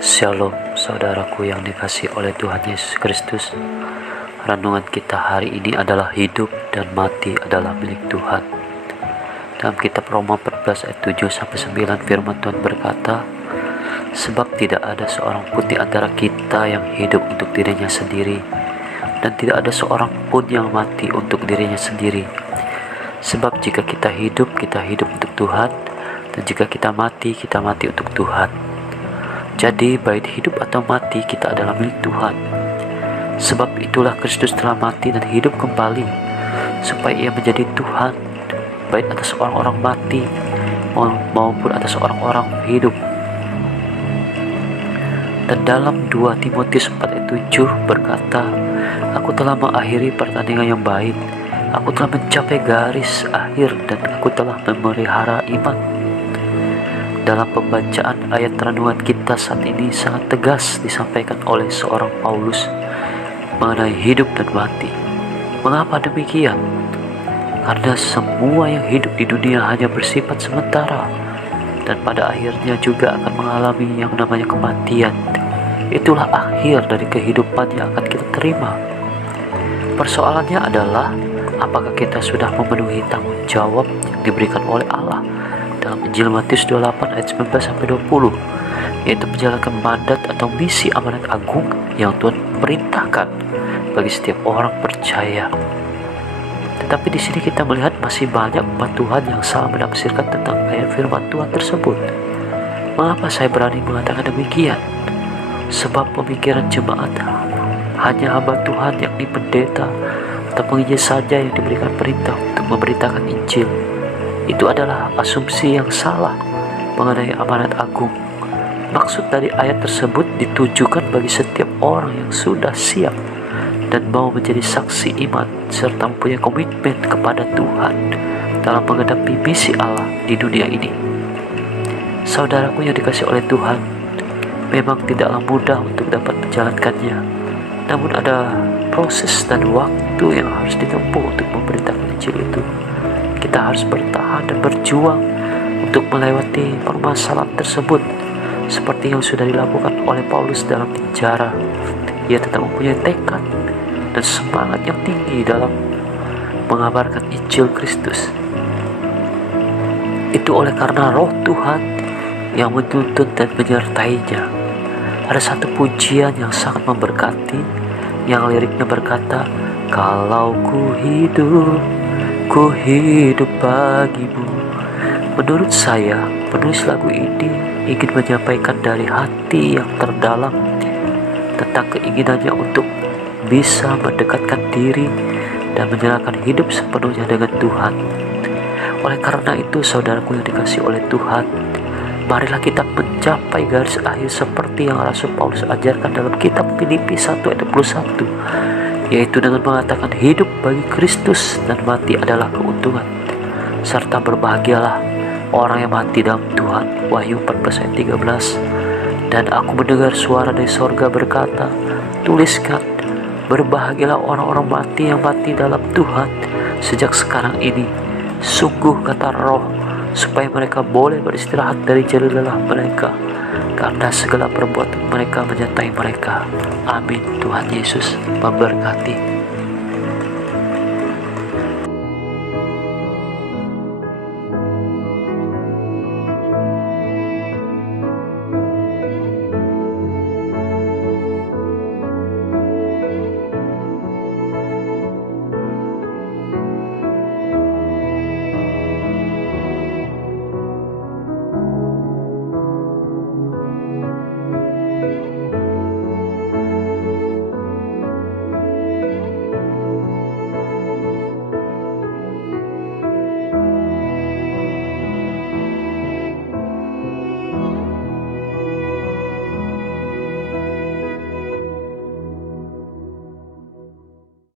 Shalom, saudaraku yang dikasihi oleh Tuhan Yesus Kristus. Renungan kita hari ini adalah hidup dan mati adalah milik Tuhan. Dalam kitab Roma 14 ayat 7-9 firman Tuhan berkata, sebab tidak ada seorang pun di antara kita yang hidup untuk dirinya sendiri, dan tidak ada seorang pun yang mati untuk dirinya sendiri. Sebab jika kita hidup untuk Tuhan, dan jika kita mati untuk Tuhan. Jadi baik hidup atau mati kita adalah milik Tuhan. Sebab itulah Kristus telah mati dan hidup kembali, supaya ia menjadi Tuhan, baik atas orang-orang mati maupun atas orang-orang hidup. Dan dalam 2 Timotius 4 ayat 7 berkata, aku telah mengakhiri pertandingan yang baik, aku telah mencapai garis akhir, dan aku telah memelihara iman. Dalam pembacaan ayat renungan kita saat ini sangat tegas disampaikan oleh seorang Paulus mengenai hidup dan mati. Mengapa demikian? Karena semua yang hidup di dunia hanya bersifat sementara, dan pada akhirnya juga akan mengalami yang namanya kematian. Itulah akhir dari kehidupan yang akan kita terima. Persoalannya adalah, apakah kita sudah memenuhi tanggung jawab yang diberikan oleh Allah dalam Injil Matius 28 ayat 19-20, yaitu menjalankan mandat atau misi amanat agung yang Tuhan perintahkan bagi setiap orang percaya. Tetapi di sini kita melihat masih banyak umat Tuhan yang salah menafsirkan tentang ayat firman Tuhan tersebut. Mengapa saya berani mengatakan demikian? Sebab pemikiran jemaat hanya hamba Tuhan, yakni pendeta atau penginjil saja yang diberikan perintah untuk memberitakan Injil. Itu adalah asumsi yang salah mengenai amanat agung. Maksud dari ayat tersebut ditujukan bagi setiap orang yang sudah siap dan mau menjadi saksi iman serta mempunyai komitmen kepada Tuhan dalam menghadapi misi Allah di dunia ini. Saudaraku yang dikasihi oleh Tuhan, memang tidaklah mudah untuk dapat menjalankannya. Namun ada proses dan waktu yang harus ditempuh untuk memberitakan Injil itu. Kita harus bertahan dan berjuang untuk melewati permasalahan tersebut, seperti yang sudah dilakukan oleh Paulus dalam penjara. Ia tetap mempunyai tekad dan semangat yang tinggi dalam mengabarkan Injil Kristus. Itu oleh karena Roh Tuhan yang menuntun dan menyertainya. Ada satu pujian yang sangat memberkati, yang liriknya berkata, kalau ku hidup bagimu. Menurut saya, penulis lagu ini ingin menyampaikan dari hati yang terdalam tentang keinginannya untuk bisa mendekatkan diri dan menyerahkan hidup sepenuhnya dengan Tuhan. Oleh karena itu, saudaraku yang dikasihi oleh Tuhan, marilah kita mencapai garis akhir seperti yang Rasul Paulus ajarkan dalam kitab Filipi 1 ayat 21, yaitu dengan mengatakan hidup bagi Kristus dan mati adalah keuntungan. Serta berbahagialah orang yang mati dalam Tuhan. Wahyu 14 ayat 13. Dan aku mendengar suara dari sorga berkata, tuliskan, berbahagialah orang-orang mati yang mati dalam Tuhan sejak sekarang ini. Sungguh, kata Roh, supaya mereka boleh beristirahat dari jerih lelah mereka, karena segala perbuatan mereka menyertai mereka. Amin. Tuhan Yesus memberkati.